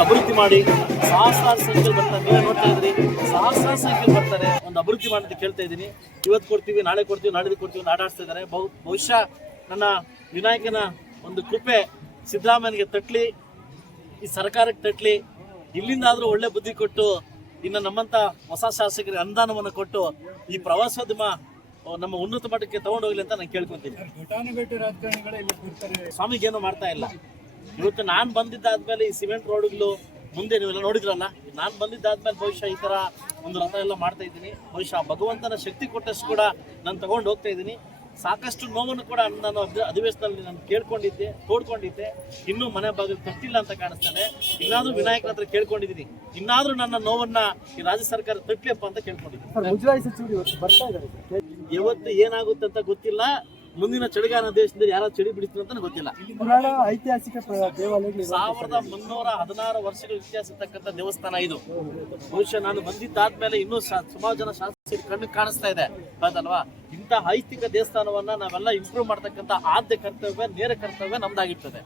ಅಭಿವೃದ್ಧಿ ಮಾಡಿ ಸಹಸ್ರಾರು ಸಂಖ್ಯೆ ಬರ್ತಾರೆ. ನೀವೇ ನೋಡ್ತಾ ಇದ್ರಿ, ಸಹಸ್ರಾರು ಸಂಖ್ಯೆ ಬರ್ತಾರೆ. ಒಂದು ಅಭಿವೃದ್ಧಿ ಮಾಡಿ ಅಂತ ಕೇಳ್ತಾ ಇದ್ದೀನಿ. ಇವತ್ತು ಕೊಡ್ತೀವಿ, ನಾಳೆ ಕೊಡ್ತೀವಿ, ನಾಡಿದ್ದು ಕೊಡ್ತೀವಿ ಆಟಾಡ್ತಾ ಇದ್ದಾರೆ. ಬಹುಶಃ ನನ್ನ ವಿನಾಯಕನ ಒಂದು ಕೃಪೆ ಸಿದ್ದರಾಮಯ್ಯನಿಗೆ ತಟ್ಲಿ, ಈ ಸರ್ಕಾರಕ್ಕೆ ತಟ್ಲಿ, ಇಲ್ಲಿಂದಾದರೂ ಒಳ್ಳೆ ಬುದ್ಧಿ ಕೊಟ್ಟು ಇನ್ನು ನಮ್ಮಂತ ಹೊಸ ಶಾಸಕರಿಗೆ ಅನುದಾನವನ್ನು ಕೊಟ್ಟು ಈ ಪ್ರವಾಸೋದ್ಯಮ ನಮ್ಮ ಉನ್ನತ ಮಟ್ಟಕ್ಕೆ ತಗೊಂಡೋಗ್ಲಿ ಅಂತ ನಾನು ಕೇಳ್ಕೊಂತೀನಿ. ಸ್ವಾಮಿಗೇನು ಮಾಡ್ತಾ ಇಲ್ಲ. ಇವತ್ತು ನಾನು ಬಂದಿದ್ದಾದ್ಮೇಲೆ ಈ ಸಿಮೆಂಟ್ ರೋಡ್ಗಳು ಮುಂದೆ ನೀವೆಲ್ಲ ನೋಡಿದ್ರಲ್ಲ, ನಾನು ಬಂದಿದ್ದಾದ್ಮೇಲೆ ಬಹುಶಃ ಈ ಥರ ಒಂದು ರಥ ಎಲ್ಲ ಮಾಡ್ತಾ ಇದ್ದೀನಿ. ಬಹುಶಃ ಭಗವಂತನ ಶಕ್ತಿ ಕೊಟ್ಟಷ್ಟು ಕೂಡ ನಾನು ತಗೊಂಡು ಹೋಗ್ತಾ ಇದ್ದೀನಿ. ಸಾಕಷ್ಟು ನೋವನ್ನು ಕೂಡ ನಾನು ಅಧಿವೇಶನದಲ್ಲಿ ನಾನು ತೋಡ್ಕೊಂಡಿದ್ದೆ. ಇನ್ನೂ ಮನೆ ಬಾಗಿಲು ತಟ್ಟಿಲ್ಲ ಅಂತ ಕಾಣಿಸ್ತದೆ. ಇನ್ನಾದ್ರೂ ವಿನಾಯಕನ ಹತ್ರ ಕೇಳ್ಕೊಂಡಿದ್ದೀನಿ, ಇನ್ನಾದ್ರೂ ನನ್ನ ನೋವನ್ನ ಈ ರಾಜ್ಯ ಸರ್ಕಾರ ತಟ್ಟಲಿಯಪ್ಪ ಅಂತ ಕೇಳ್ಕೊಂಡಿದ್ದೀನಿ. ಇವತ್ತು ಏನಾಗುತ್ತೆ ಅಂತ ಗೊತ್ತಿಲ್ಲ. ಮುಂದಿನ ಚಳಿಗಾಲ ದೇಶದಲ್ಲಿ ಯಾರು ಚಳಿ ಬಿಡಿಸ್ತಾರೆ ಅಂತ ಗೊತ್ತಿಲ್ಲ. ಐತಿಹಾಸಿಕ ದೇವಾಲಯ 1316 ವರ್ಷಗಳ ಇತಿಹಾಸ ಇರ್ತಕ್ಕಂಥ ದೇವಸ್ಥಾನ ಇದು. ಬಹುಶಃ ನಾನು ಬಂದಿದ್ದಾದ್ಮೇಲೆ ಇನ್ನೂ ಸುಮಾರು ಜನ ಶಾಸಕರು ಕಣ್ಣಿಗೆ ಕಾಣಿಸ್ತಾ ಇದೆ, ಹೌದಲ್ವಾ? ಇಂತಹ ಐತಿಕ ದೇವಸ್ಥಾನವನ್ನ ನಾವೆಲ್ಲ ಇಂಪ್ರೂವ್ ಮಾಡ್ತಕ್ಕಂಥ ಆದ್ಯ ಕರ್ತವ್ಯ, ನೇರ ಕರ್ತವ್ಯ ನಮ್ದಾಗಿರ್ತದೆ.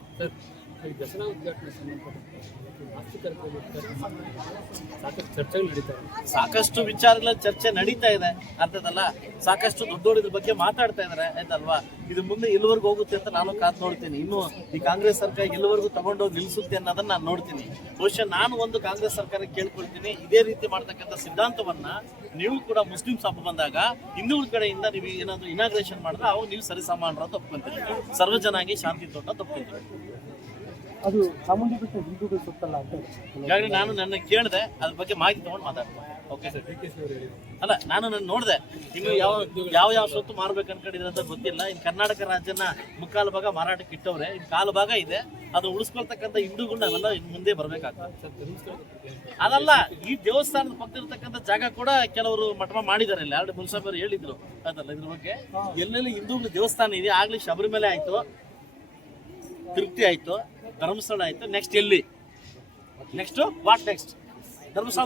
ಸಾಕಷ್ಟು ವಿಚಾರಗಳ ಚರ್ಚೆ ನಡೀತಾ ಇದೆ, ಅರ್ಥದಲ್ಲ. ಸಾಕಷ್ಟು ದೊಡ್ಡೋರಿದ್ರ ಬಗ್ಗೆ ಮಾತಾಡ್ತಾ ಇದಾರೆ, ಆಯ್ತಲ್ವಾ? ಇದು ಮುಂದೆ ಎಲ್ಲಿವರೆಗೂ ಹೋಗುತ್ತೆ ಅಂತ ನಾನು ಕಾದ್ ನೋಡ್ತೀನಿ. ಇನ್ನು ಈ ಕಾಂಗ್ರೆಸ್ ಸರ್ಕಾರ ಎಲ್ಲಿವರೆಗೂ ತಗೊಂಡೋಗಿ ನಿಲ್ಲಿಸುತ್ತೆ ಅನ್ನೋದನ್ನ ನಾನು ನೋಡ್ತೀನಿ. ಬಹುಶಃ ನಾನು ಒಂದು ಕಾಂಗ್ರೆಸ್ ಸರ್ಕಾರಕ್ಕೆ ಕೇಳ್ಕೊಳ್ತೀನಿ, ಇದೇ ರೀತಿ ಮಾಡ್ತಕ್ಕಂಥ ಸಿದ್ಧಾಂತವನ್ನ ನೀವು ಕೂಡ ಮುಸ್ಲಿಮ್ಸ್ ಹಬ್ಬ ಬಂದಾಗ ಇನ್ನೂರ ಕಡೆಯಿಂದ ನೀವು ಏನಾದ್ರು ಇನಾಗ್ರೇಷನ್ ಮಾಡಿದ್ರೆ ಅವಾಗ ನೀವು ಸರಿ ಸಮಾನರು ಅಂತ ಒಪ್ಕೊಂತೀರಿ. ಸರ್ವಜನಾಗಿ ಶಾಂತಿ ತೋಟ ತಪ್ಕೊಂತೀವಿ. ಅದು ಚಾಮುಂಡಿ ಬೆಟ್ಟ ಹಿಂದೂಗಳು ಸುತ್ತಲ್ಲ ಅಂತ ಈಗಾಗಲೇ ನಾನು ನನ್ನ ಕೇಳಿದೆ, ಅದ್ರ ಬಗ್ಗೆ ಮಾಹಿತಿ ತಗೊಂಡು ಮಾತಾಡ್ತೀನಿ. Okay sir. ಅಲ್ಲ, ನಾನು ನೋಡಿದೆ, ಇನ್ನು ಯಾವ ಸ್ವತ್ತು ಮಾರ್ಬೇಕು ಅನ್ಕೊಂಡಿದ್ರೆ ಅಂತ ಗೊತ್ತಿಲ್ಲ. ಇನ್ನು ಕರ್ನಾಟಕ ರಾಜ್ಯನ ಮುಕ್ಕಾಲು ಭಾಗ ಮಾರಾಟಕ್ಕೆ ಇಟ್ಟವ್ರೆ, ಇನ್ನು ಕಾಲು ಭಾಗ ಇದೆ. ಅದು ಉಳಿಸ್ಕೊಳ್ತಕ್ಕಂಥ ಹಿಂದೂಗಳು ನಾವೆಲ್ಲ ಮುಂದೆ ಬರ್ಬೇಕಾಗ್ತದೆ. ಅದಲ್ಲ, ಈ ದೇವಸ್ಥಾನದ ಪಕ್ಕ ಇರ್ತಕ್ಕಂಥ ಜಾಗ ಕೂಡ ಕೆಲವರು ಮಠ ಮಾಡಿದ್ದಾರೆ. ಇಲ್ಲ, ಎರಡು ಮುನ್ಸಾಬ್ ಅವರು ಹೇಳಿದ್ರು ಅದಲ್ಲ ಇದ್ರ ಬಗ್ಗೆ. ಎಲ್ಲೆಲ್ಲಿ ಹಿಂದೂಗಳು ದೇವಸ್ಥಾನ ಇದೆ, ಆಗ್ಲಿ ಶಬರಿಮಲೆ ಆಯ್ತು, ತೃಪ್ತಿ ಆಯ್ತು, ಧರ್ಮಸ್ಥಳ ಆಯ್ತು, ನೆಕ್ಸ್ಟ್ ಎಲ್ಲಿ? Next what next? ಧರ್ಮಸ್ಥಳ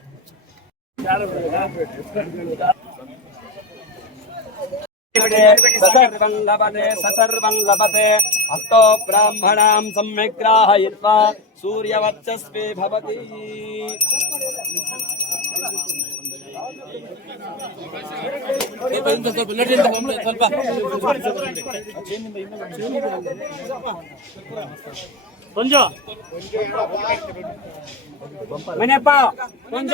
ಸರ್ವಂ ಲಭತೆ ಅಷ್ಟೋ ಬ್ರಾಹ್ಮಣಾಂ ಸಮ್ಯಕ್ ಗ್ರಾಹಯಿತ್ವಾ ಸೂರ್ಯವರ್ಚಸ್ವೇ ಭವತಿ. ಕೊಂಚ ಮನೆಯಪ್ಪ ಕೊಂಚ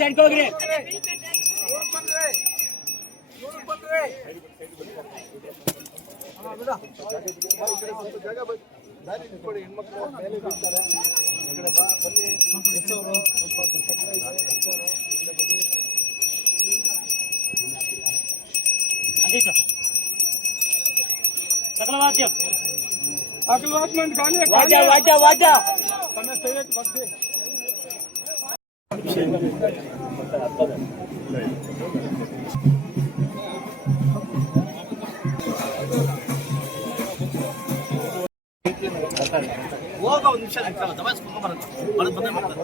ಸೈಡ್ ಹೋಗ್ರಿ. ಹೋಗ ಒಂದು ನಿಮಿಷ ಬಂದೇ ಮಾಡ್ತಾರೆ.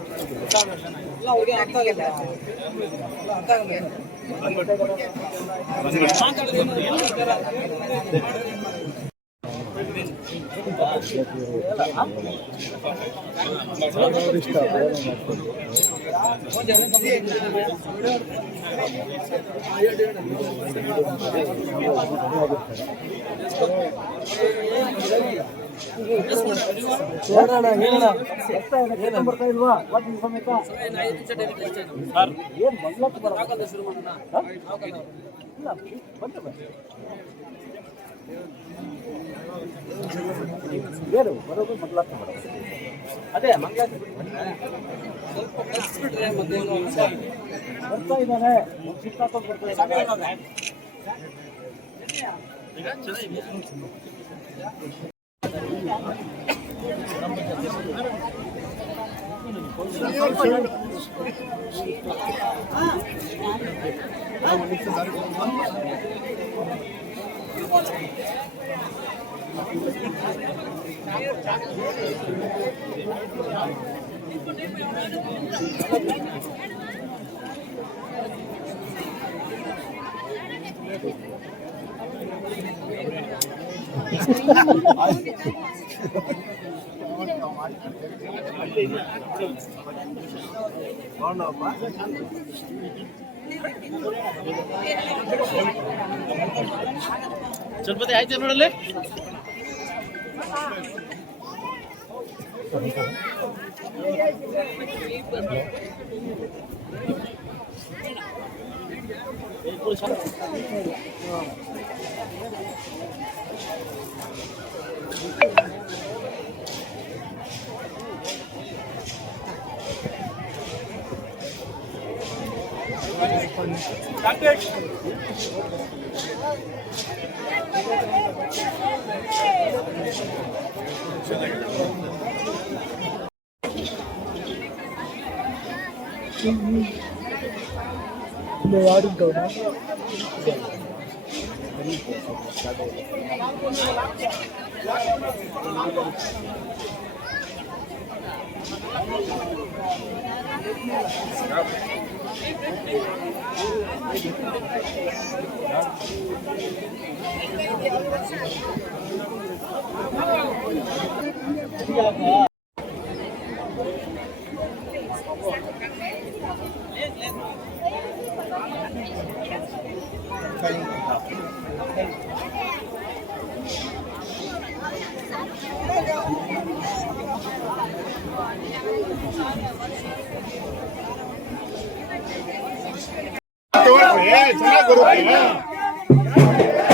ಅದೇ ಚಲಪತಿ ಆಯ್ತು ನೋಡಲ್ಲಿ. ಇಲ್ಲಿ ಆಡಿದ್ದವನ ಚೆನ್ನಾಗಿ ಬರುತ್ತೆ.